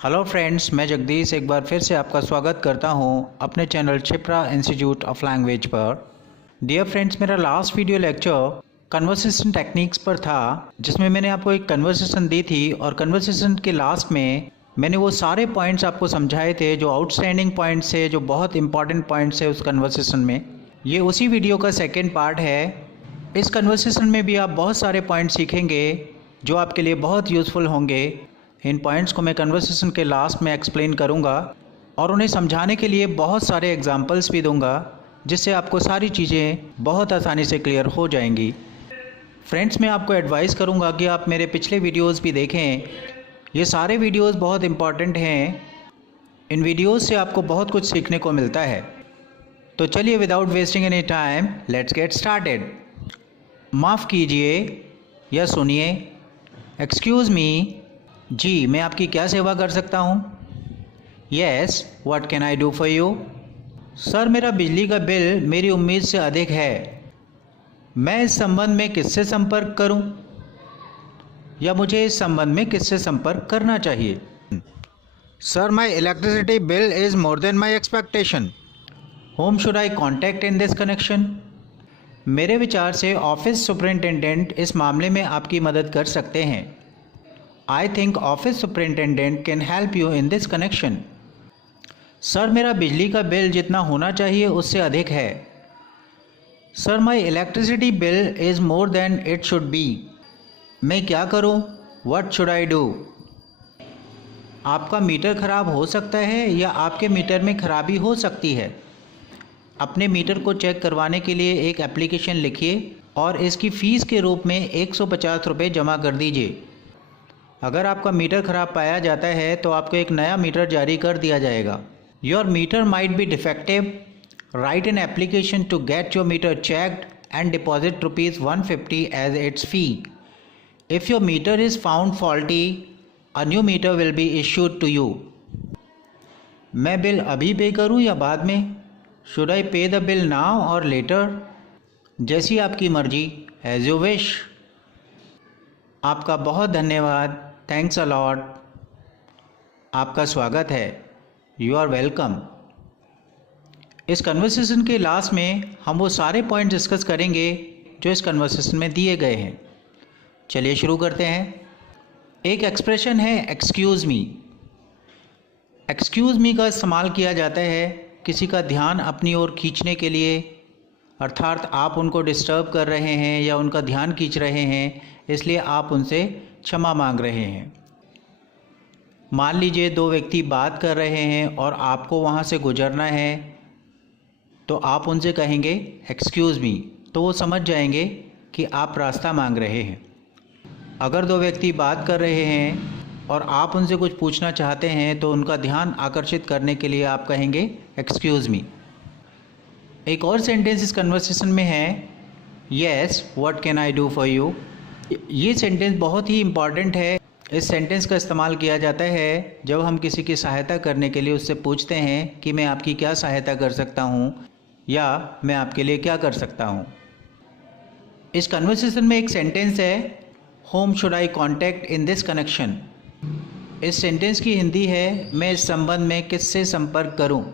Hello friends, मैं जगदीश एक बार फिर से आपका स्वागत करता हूं अपने channel Kshipra institute of language पर। डियर फ्रेंड्स, मेरा last video lecture conversation techniques पर था, जिसमें मैंने आपको एक कन्वर्सेशन दी थी और कन्वर्सेशन के लास्ट में मैंने वो सारे पॉइंट्स आपको समझाए थे जो आउटस्टैंडिंग पॉइंट्स है, जो बहुत इंपॉर्टेंट पॉइंट्स है उस कन्वर्सेशन में। ये उसी वीडियो का सेकेंड पार्ट है। इस कन्वर्सेशन में भी आप बहुत सारे पॉइंट सीखेंगे जो आपके लिए बहुत यूज़फुल होंगे। इन पॉइंट्स को मैं कन्वर्सेशन के लास्ट में एक्सप्लेन करूंगा और उन्हें समझाने के लिए बहुत सारे एग्जांपल्स भी दूंगा, जिससे आपको सारी चीज़ें बहुत आसानी से क्लियर हो जाएंगी। फ्रेंड्स, मैं आपको एडवाइस करूंगा कि आप मेरे पिछले वीडियोस भी देखें। ये सारे वीडियोस बहुत इंपॉर्टेंट हैं। इन वीडियोस से आपको बहुत कुछ सीखने को मिलता है। तो चलिए, without wasting any time, let's get started. माफ़ कीजिए या सुनिए। एक्सक्यूज़ मी, जी मैं आपकी क्या सेवा कर सकता हूँ? Yes, what can I do for you? Sir, मेरा बिजली का बिल मेरी उम्मीद से अधिक है। मैं इस संबंध में किससे संपर्क करूं? या मुझे इस संबंध में किससे संपर्क करना चाहिए? Sir, my electricity bill is more than my expectation. Home should eye contact in this connection? मेरे विचार से ऑफिस सुपरिंटेंडेंट इस मामले में आपकी मदद कर सकते हैं। I think office superintendent can help you in this connection. Sir, मेरा बिजली का बिल जितना होना चाहिए उससे अधिक है। Sir, my electricity bill is more than it should be. मैं क्या करूं? What should I do? आपका मीटर ख़राब हो सकता है या आपके मीटर में खराबी हो सकती है। अपने मीटर को चेक करवाने के लिए एक एप्लीकेशन लिखिए और इसकी फ़ीस के रूप में 150 रुपये जमा कर दीजिए। अगर आपका मीटर ख़राब पाया जाता है तो आपको एक नया मीटर जारी कर दिया जाएगा। Your meter might be defective. Write an application to get your meter checked and deposit ₹150 as its fee. If your meter is found faulty, a new meter will be issued to you. मैं bill अभी pay करूं या बाद में? Should I pay the bill now or later? जैसी आपकी मर्जी, as you wish. आपका बहुत धन्यवाद। Thanks a lot. आपका स्वागत है। You are welcome. इस कन्वर्सेशन के लास्ट में हम वो सारे पॉइंट डिस्कस करेंगे जो इस कन्वर्सेशन में दिए गए हैं। चलिए शुरू करते हैं। एक एक्सप्रेशन है एक्सक्यूज़ मी। एक्सक्यूज़ मी का इस्तेमाल किया जाता है किसी का ध्यान अपनी ओर खींचने के लिए, अर्थात आप उनको डिस्टर्ब कर रहे हैं या उनका ध्यान खींच रहे हैं, इसलिए आप उनसे क्षमा मांग रहे हैं। मान लीजिए दो व्यक्ति बात कर रहे हैं और आपको वहाँ से गुजरना है, तो आप उनसे कहेंगे एक्सक्यूज़ मी, तो वो समझ जाएंगे कि आप रास्ता मांग रहे हैं। अगर दो व्यक्ति बात कर रहे हैं और आप उनसे कुछ पूछना चाहते हैं तो उनका ध्यान आकर्षित करने के लिए आप कहेंगे एक्सक्यूज़ मी। एक और सेंटेंस इस कन्वर्सेशन में है, yes, what can I do for you. ये सेंटेंस बहुत ही इम्पॉर्टेंट है। इस सेंटेंस का इस्तेमाल किया जाता है जब हम किसी की सहायता करने के लिए उससे पूछते हैं कि मैं आपकी क्या सहायता कर सकता हूँ या मैं आपके लिए क्या कर सकता हूँ। इस कन्वर्सेशन में एक सेंटेंस है, home should eye contact in this connection. इस सेंटेंस की हिंदी है, मैं इस संबंध में किससे संपर्क करूँ,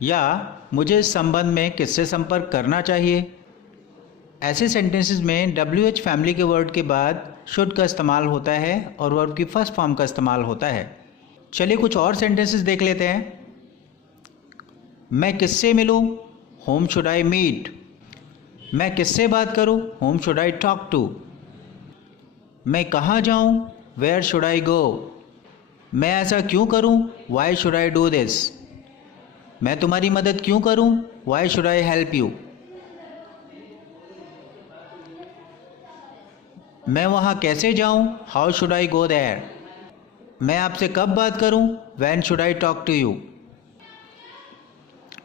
या मुझे इस संबंध में किससे संपर्क करना चाहिए। ऐसे सेंटेंसेस में WH फैमिली के वर्ड के बाद शुड का इस्तेमाल होता है और वर्ब की फर्स्ट फॉर्म का इस्तेमाल होता है। चलिए कुछ और सेंटेंसेस देख लेते हैं। मैं किससे मिलूं? Whom should I meet. मैं किससे बात करूं? Whom should I talk to. मैं कहाँ जाऊं? Where should I go. मैं ऐसा क्यों करूं? Why should I do this. मैं तुम्हारी मदद क्यों करूं? Why should I help you. मैं वहाँ कैसे जाऊँ? How should I go there. मैं आपसे कब बात करूँ? When should I talk to you.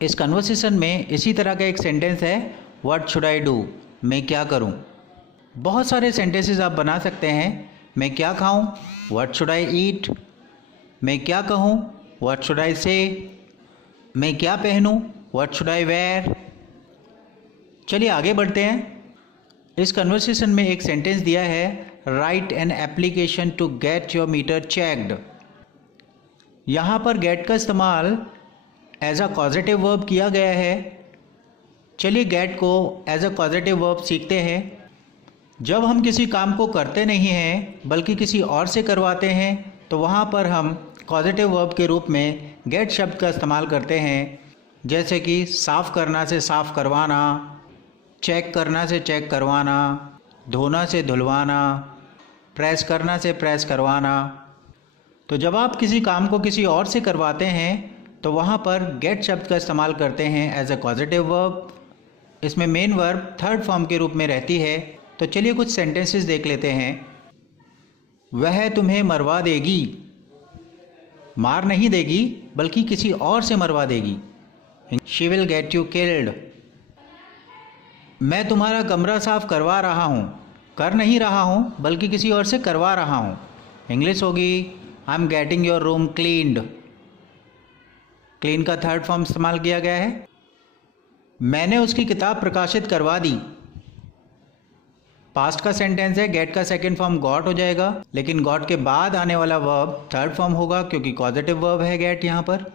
इस कन्वर्सेशन में इसी तरह का एक सेंटेंस है, व्हाट शुड आई डू। मैं क्या करूँ। बहुत सारे सेंटेंसेस आप बना सकते हैं। मैं क्या खाऊँ? व्हाट शुड आई ईट। मैं क्या कहूँ? व्हाट शुड आई से। मैं क्या पहनूँ? What should I wear. चलिए आगे बढ़ते हैं। इस कन्वर्सेशन में एक सेंटेंस दिया है, write an application to get your meter checked. यहाँ पर गेट का इस्तेमाल एज अ कॉजेटिव वर्ब किया गया है। चलिए गेट को एज अ कॉजेटिव वर्ब सीखते हैं। जब हम किसी काम को करते नहीं हैं बल्कि किसी और से करवाते हैं तो वहाँ पर हम कॉजेटिव वर्ब के रूप में गेट शब्द का इस्तेमाल करते हैं। जैसे कि साफ़ करना से साफ़ करवाना, चेक करना से चेक करवाना, धोना से धुलवाना, प्रेस करना से प्रेस करवाना। तो जब आप किसी काम को किसी और से करवाते हैं तो वहाँ पर गेट शब्द का इस्तेमाल करते हैं एज अ कॉजेटिव वर्ब। इसमें मेन वर्ब थर्ड फॉर्म के रूप में रहती है। तो चलिए कुछ सेंटेंसेस देख लेते हैं। वह तुम्हें मरवा देगी, मार नहीं देगी बल्कि किसी और से मरवा देगी। She will get you killed. मैं तुम्हारा कमरा साफ करवा रहा हूँ, कर नहीं रहा हूँ बल्कि किसी और से करवा रहा हूँ। इंग्लिश होगी I am getting your room cleaned. Clean का थर्ड फॉर्म इस्तेमाल किया गया है। मैंने उसकी किताब प्रकाशित करवा दी। पास्ट का सेंटेंस है, गेट का सेकंड फॉर्म गॉट हो जाएगा, लेकिन गॉट के बाद आने वाला वर्ब थर्ड फॉर्म होगा क्योंकि पॉजिटिव वर्ब है गेट यहाँ पर।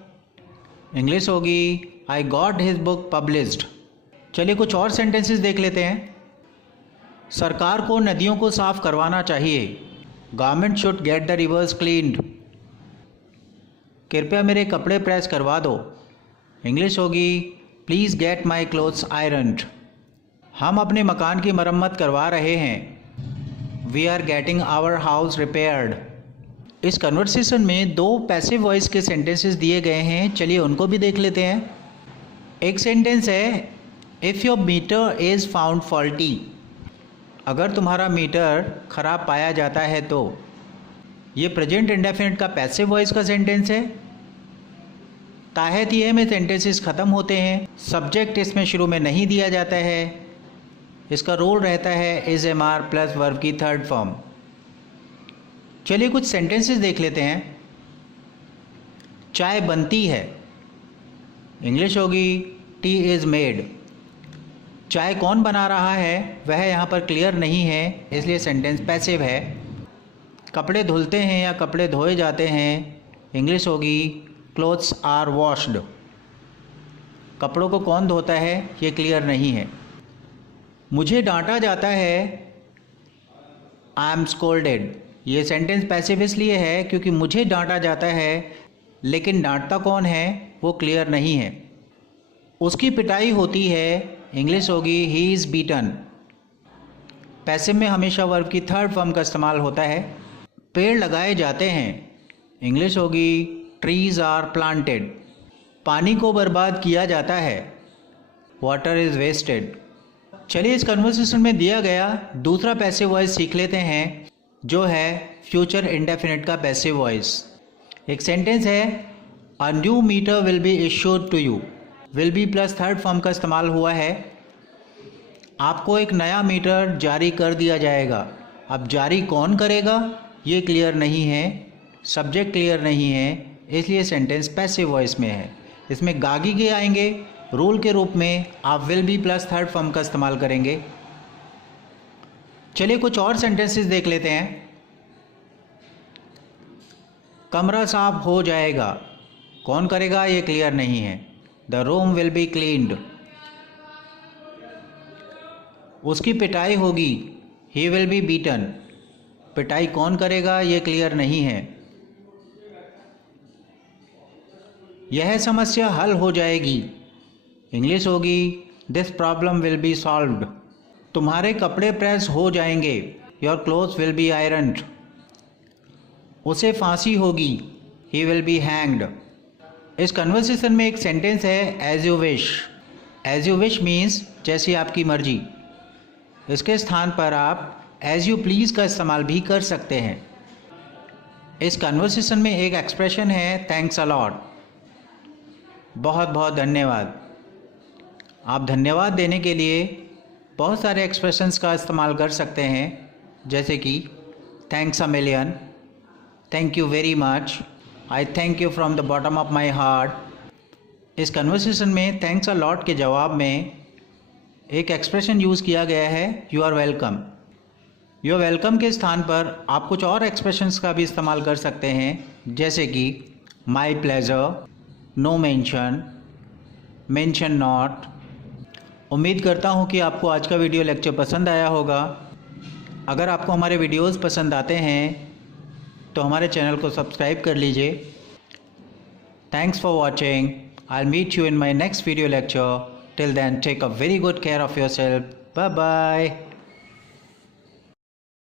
इंग्लिश होगी I got his book published. चलिए कुछ और सेंटेंसेस देख लेते हैं। सरकार को नदियों को साफ करवाना चाहिए। Government should get the rivers cleaned. कृपया मेरे कपड़े प्रेस करवा दो। इंग्लिश होगी please get my clothes ironed. हम अपने मकान की मरम्मत करवा रहे हैं। We are getting our house repaired. इस कन्वर्सेशन में दो पैसिव वॉइस के सेंटेंसेस दिए गए हैं, चलिए उनको भी देख लेते हैं। एक सेंटेंस है if your meter is found faulty. अगर तुम्हारा मीटर ख़राब पाया जाता है तो। ये प्रेजेंट इंडेफिनिट का पैसिव वॉइस का सेंटेंस है। ताहतिये में सेंटेंसेस ख़त्म होते हैं। सब्जेक्ट इसमें शुरू में नहीं दिया जाता है। इसका रोल रहता है is am are plus verb की थर्ड फॉर्म। चलिए कुछ सेंटेंसेस देख लेते हैं। चाय बनती है। इंग्लिश होगी टी इज़ मेड। चाय कौन बना रहा है वह यहाँ पर क्लियर नहीं है, इसलिए सेंटेंस पैसिव है। कपड़े धुलते हैं या कपड़े धोए जाते हैं। इंग्लिश होगी क्लोथ्स आर वॉश्ड। कपड़ों को कौन धोता है ये क्लियर नहीं है। मुझे डांटा जाता है आई एम स्कोल्डेड। ये सेंटेंस पैसिव इसलिए है क्योंकि मुझे डांटा जाता है, लेकिन डांटता कौन है वो क्लियर नहीं है। उसकी पिटाई होती है। इंग्लिश होगी ही इज़ बीटन। पैसिव में हमेशा वर्ब की थर्ड फॉर्म का इस्तेमाल होता है। पेड़ लगाए जाते हैं। इंग्लिश होगी ट्रीज़ आर प्लांटेड। पानी को बर्बाद किया जाता है। Water is wasted. चलिए इस कन्वर्सेशन में दिया गया दूसरा पैसिव वॉइस सीख लेते हैं, जो है फ्यूचर इंडेफिनिट का पैसिव वॉइस। एक सेंटेंस है a new meter will be issued to you. Will be plus third form का इस्तेमाल हुआ है। आपको एक नया मीटर जारी कर दिया जाएगा। अब जारी कौन करेगा ये क्लियर नहीं है, सब्जेक्ट क्लियर नहीं है, इसलिए सेंटेंस पैसिव वॉइस में है। इसमें गागी के आएंगे। रूल के रूप में आप will be plus third form का इस्तेमाल करेंगे। चलिए कुछ और सेंटेंसेस देख लेते हैं। कमरा साफ हो जाएगा। कौन करेगा ये क्लियर नहीं है। The room will be cleaned. उसकी पिटाई होगी। He will B beaten. पिटाई कौन करेगा ये क्लियर नहीं है। यह समस्या हल हो जाएगी। इंग्लिश होगी this problem will be solved. तुम्हारे कपड़े प्रेस हो जाएंगे। Your clothes will be ironed. उसे फांसी होगी। He will be hanged. इस कन्वर्सेशन में एक सेंटेंस है as you wish. As you wish means जैसी आपकी मर्जी। इसके स्थान पर आप एज यू प्लीज़ का इस्तेमाल भी कर सकते हैं। इस कन्वर्सेशन में एक एक्सप्रेशन है थैंक्स अ लॉट। बहुत बहुत धन्यवाद। आप धन्यवाद देने के लिए बहुत सारे एक्सप्रेशंस का इस्तेमाल कर सकते हैं, जैसे कि thanks a million, thank you very much, I thank you from the bottom of my heart. इस कन्वर्सेशन में थैंक्स अ लॉट के जवाब में एक एक्सप्रेशन यूज़ किया गया है you are welcome. You are welcome के स्थान पर आप कुछ और एक्सप्रेशंस का भी इस्तेमाल कर सकते हैं, जैसे कि my pleasure, no mention, mention not. उम्मीद करता हूँ कि आपको आज का वीडियो लेक्चर पसंद आया होगा। अगर आपको हमारे वीडियोस पसंद आते हैं तो हमारे चैनल को सब्सक्राइब कर लीजिए। Thanks for watching. I'll meet you in my next video lecture. Till then, take a very good care of yourself. Bye bye.